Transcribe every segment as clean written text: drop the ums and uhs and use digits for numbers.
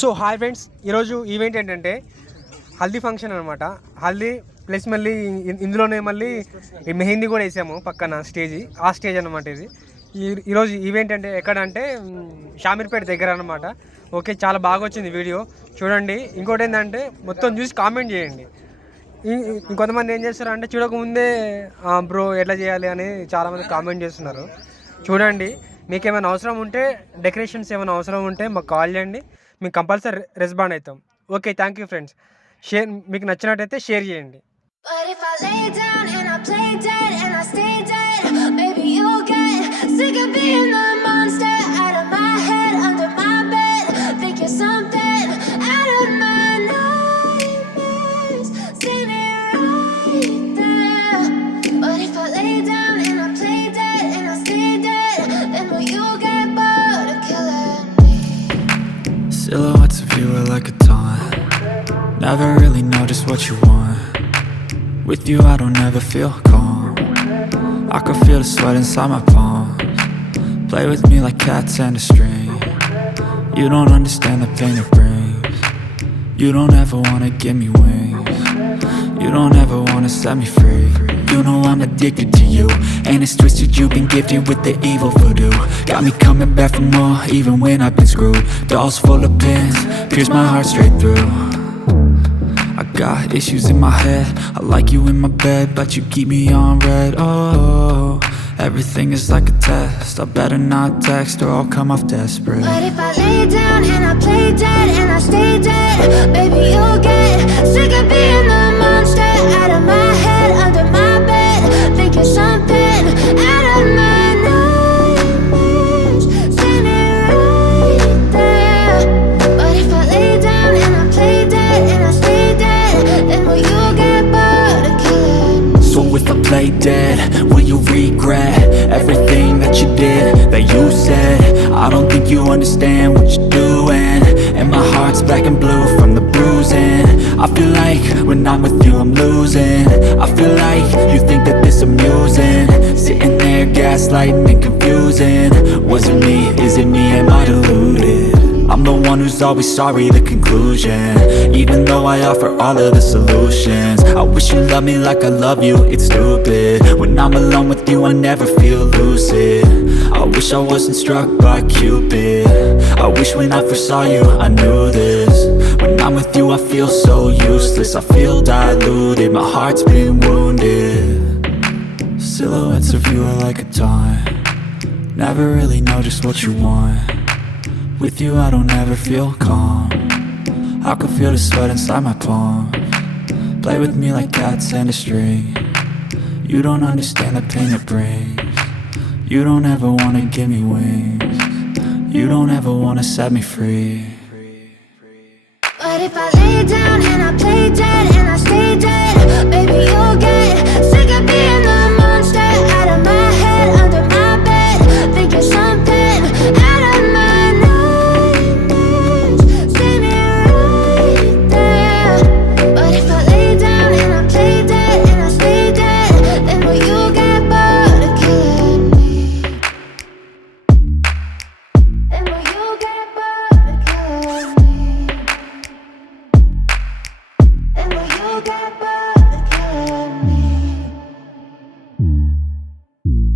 So hi friends, ఈరోజు event ఏంటంటే haldi function అనమాట. హల్దీ ప్లస్ మళ్ళీ ఇందులోనే మళ్ళీ మెహందీ కూడా వేసాము పక్కన ఆ స్టేజ్ అనమాట. ఇది ఈరోజు ఈవెంట్ అంటే ఎక్కడ అంటే షామీర్పేట దగ్గర అనమాట. ఓకే, చాలా బాగా వచ్చింది వీడియో చూడండి. ఇంకోటి ఏంటంటే మొత్తం చూసి కామెంట్ చేయండి. ఇంకొంతమంది ఏం చేస్తారు అంటే చూడకముందే బ్రో ఎట్లా చేయాలి అని చాలామంది కామెంట్ చేస్తున్నారు. చూడండి, మీకు ఏమైనా అవసరం ఉంటే, డెకరేషన్స్ ఏమైనా అవసరం ఉంటే మాకు కాల్ చేయండి, మీకు కంపల్సరీ రెస్పాండ్ అవుతాం. Okay, thank you friends. మీకు నచ్చినట్టయితే షేర్ చేయండి. But if I lay down and I play dead and I stay dead, maybe you'll get sick of being the monster out of my head, under my bed, thinking something out of my nightmares, standing right there. But if I lay down and I play dead and I stay dead, then will you get bored of killing me? Silhouettes of you are like a taunt. Never really know just what you want. With you I don't ever feel calm. I can feel the sweat inside my palms. Play with me like cats and a string. You don't understand the pain it brings. You don't ever wanna give me wings. You don't ever wanna set me free. You know I'm addicted to you, and it's twisted, you've been gifted with the evil voodoo. Got me coming back for more, even when I've been screwed. Dolls full of pins, pierce my heart straight through. I got issues in my head, I like you in my bed, but you keep me on red. Oh, everything is like a test, I better not text or I'll come off desperate. But if I lay down and I play dead and I stay dead, baby you'll get sick of being the monster out of my head, under my bed, thinking something out of my nightmares, standing right there. But if I lay down and I play dead and I stay dead, then will you get bored of killing me? So if I play dead, will you regret everything that you did, that you said? I don't think you understand what you're doing, and my heart's black and blue from the bruising. I feel like when I'm with you I'm losing. I feel like you think that this amusing, sitting there gaslighting and confusing. Was it me? Is it me? Am I deluded? I'm the one who's always sorry, the conclusion, even though I offer all of the solutions. I wish you loved me like I love you, it's stupid. When I'm alone with you I never feel lucid. I wish I wasn't struck by Cupid. I wish when I first saw you I knew this. When I'm with you I feel so useless, I feel diluted, my heart's been wounded. Silhouettes of you are like a taunt. Never really know just what you want. With you I don't ever feel calm. I can feel the sweat inside my palms. Play with me like cats and a string. You don't understand the pain it brings. You don't ever wanna give me wings. You don't ever wanna set me free. But if I lay down and I play dead and I stay dead, baby you'll get sick of being the monster out of my head, under my bed, thinking something out of my nightmares, standing right there. But if I lay down and I play dead and I stay dead, then will you get bored of killing me? Then will you get bored of killing me? Then will you get bored of killing me?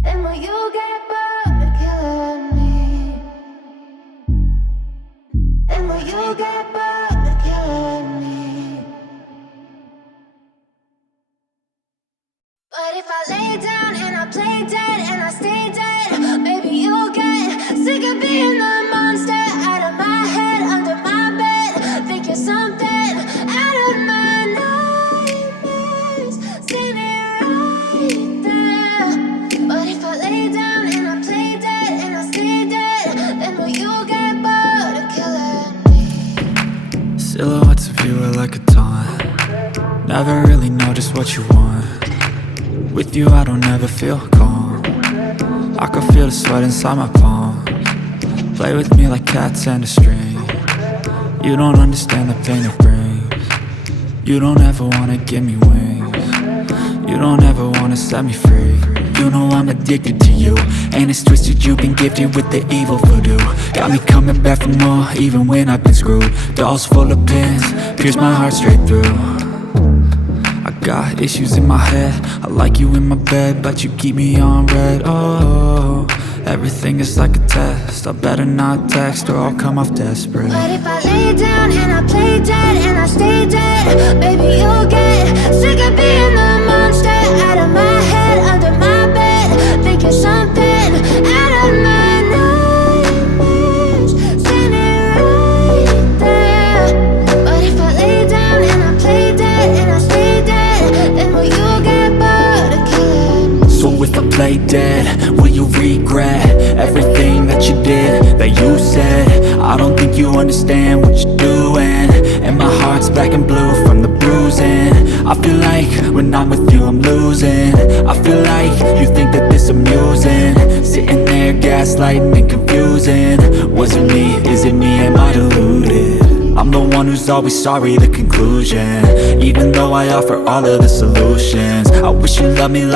Then will you get bored of killing me? Then will you get bored of killing me? But if I lay down and I play dead and I stay dead, baby you'll get sick of being the monster out of my head, under my bed, thinking something out of my nightmares, standing right there. But if I lay down and I play dead and I stay dead, then will you get bored of killing me? Silhouettes of you are like a taunt. Never really know just what you want. With you I don't ever feel calm. I can feel the sweat inside my palms. Play with me like cats and a string. You don't understand the pain it brings. You don't ever wanna give me wings. You don't ever wanna set me free. you know I'm addicted to you. And it's twisted, you've been gifted with the evil voodoo. Got me coming back for more, even when I've been screwed. Dolls full of pins, pierce my heart straight through. I got issues in my head, I like you in my bed, but you keep me on red. Oh, everything is like a test, I better not text or I'll come off desperate. But if I lay down and I play dead and I stay dead, baby, you'll get sick of being the monster out of my head, under my bed, thinking something out of my nightmares, standing right there. But if I lay down and I play dead and I stay dead, then will you get bored of killing? So if I play dead, will you regret everything that you did, that you said? I don't think you understand what you're doing, and my heart's black and blue from the bruising. I feel like when I'm with you I'm losing. I feel like you think that this amusing, sitting there gaslighting and confusing. Was it me? Is it me? Am I deluded? I'm the one who's always sorry, the conclusion. Even though I offer all of the solutions, I wish you loved me like